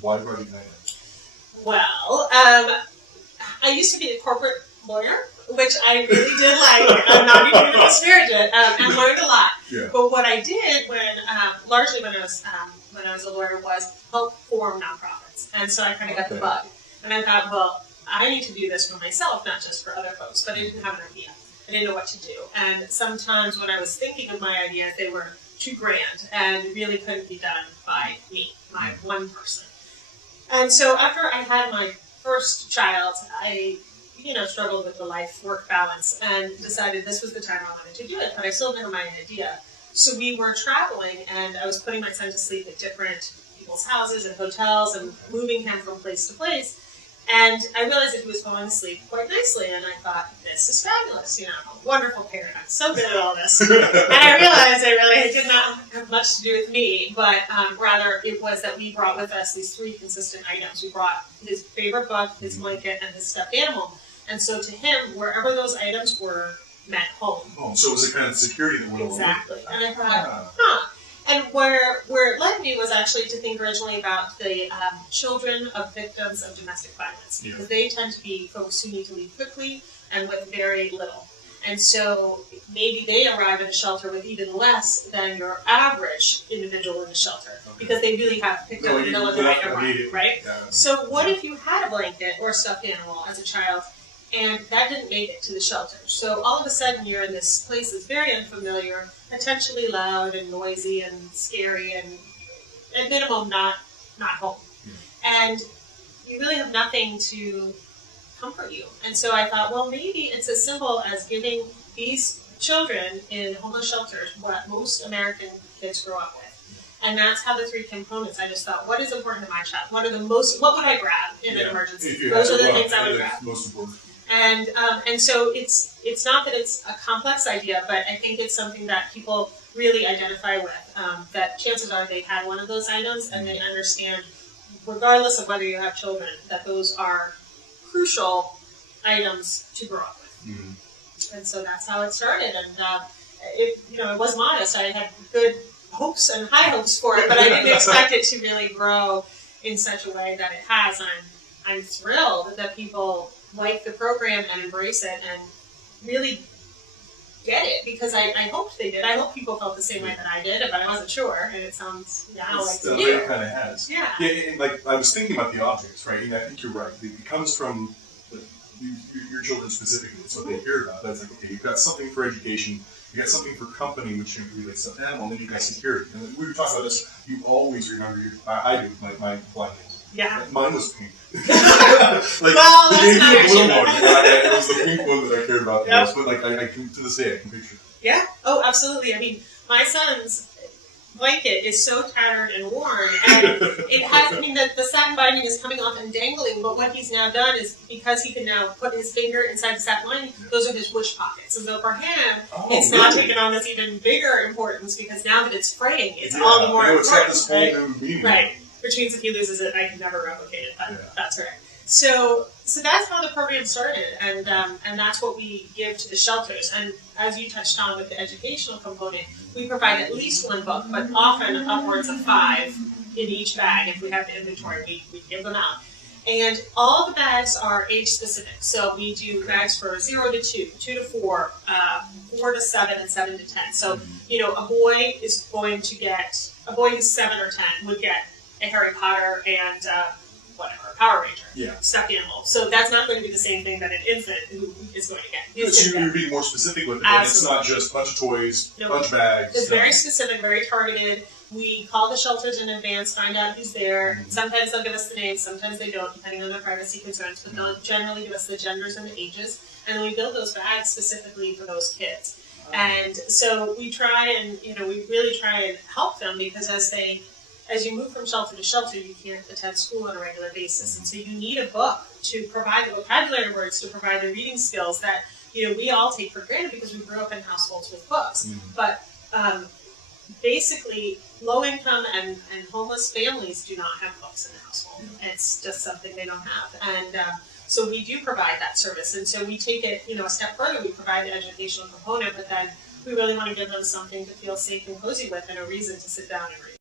why writing items? Well, I used to be a corporate lawyer, which I really did like. I'm not even going to disparage it, and learned a lot. Yeah. But what I did largely when I was a lawyer, was help form nonprofits, and so I kind of got the bug. And I thought, well, I need to do this for myself, not just for other folks. But I didn't have an idea. I didn't know what to do. And sometimes when I was thinking of my ideas, they were too grand and really couldn't be done by me, my one person. And so after I had my first child, I struggled with the life-work balance and decided this was the time I wanted to do it, but I still didn't have my idea. So we were traveling, and I was putting my son to sleep at different people's houses and hotels and moving him from place to place. And I realized that he was falling asleep quite nicely, and I thought, this is fabulous, wonderful parent. I'm so good at all this. And I realized it did not have much to do with me, but rather it was that we brought with us these three consistent items. We brought his favorite book, his blanket, and his stuffed animal. And so to him, wherever those items were, meant home. Oh, so it was a kind of security that went along. Exactly. And I thought, And where it led me was actually to think originally about the children of victims of domestic violence. Because they tend to be folks who need to leave quickly and with very little. And so maybe they arrive at a shelter with even less than your average individual in the shelter. Because they really have picked up the middle of the night and run, right? Yeah. So what if you had a blanket or a stuffed animal as a child, and that didn't make it to the shelter? So all of a sudden you're in this place that's very unfamiliar, potentially loud and noisy and scary, and at minimum not home. And you really have nothing to comfort you. And so I thought, well, maybe it's as simple as giving these children in homeless shelters what most American kids grow up with. And that's how the three components. I just thought, what is important to my child? What would I grab in an emergency? Those are the things I would grab. Most important. And so it's not that it's a complex idea, but I think it's something that people really identify with. That chances are they've had one of those items, and they understand, regardless of whether you have children, that those are crucial items to grow up with. And so that's how it started. And it was modest. I had good hopes and high hopes for it, but I didn't expect it to really grow in such a way that it has. I'm thrilled that people like the program and embrace it and really get it, because I hoped they did. I hope people felt the same way that I did, but I wasn't sure, and it sounds now like to you. It kind of has. Yeah. And like, I was thinking about the objects, right? And I think you're right. It comes from your children specifically. It's what they hear about. That's like, okay, you've got something for education, you got something for company, which includes like stuffed animal, and then you've got security. And we were talking about this. You always remember I do, my blanket. Yeah. Mine was pink. Well, that's not the blue one. It was the pink one that I cared about the most. But like, I can, to this day, I can picture it. Yeah. Oh, absolutely. I mean, my son's blanket is so tattered and worn, and it has. I mean, the satin binding is coming off and dangling. But what he's now done is, because he can now put his finger inside the satin binding, those are his wish pockets. And so for him, it's now taken on this even bigger importance, because now that it's fraying, it's all the more important. It's got this whole new meaning. Right. Which means if he loses it, I can never replicate it. That's right. So that's how the program started, and that's what we give to the shelters. And as you touched on with the educational component, we provide at least one book, but often upwards of 5 in each bag. If we have the inventory, we give them out. And all the bags are age specific. So we do bags for 0 to 2, 2 to 4, 4 to 7, and 7 to 10. So, a boy is going to get, a boy who's 7 or 10 would get a Harry Potter and a Power Ranger, stuffed animal. So that's not going to be the same thing that an infant is going to get. So you're being more specific with it. And it's not just a bunch of toys, bunch bags. It's very specific, very targeted. We call the shelters in advance, find out who's there. Sometimes they'll give us the names, sometimes they don't, depending on their privacy concerns. But they'll generally give us the genders and the ages, and we build those bags specifically for those kids. And so we try and we really try and help them, because as you move from shelter to shelter, you can't attend school on a regular basis. And so you need a book to provide the vocabulary words, to provide the reading skills that, we all take for granted because we grew up in households with books. But basically, low-income and homeless families do not have books in the household. It's just something they don't have. And so we do provide that service. And so we take it, a step further. We provide the educational component, but then we really want to give them something to feel safe and cozy with, and a reason to sit down and read.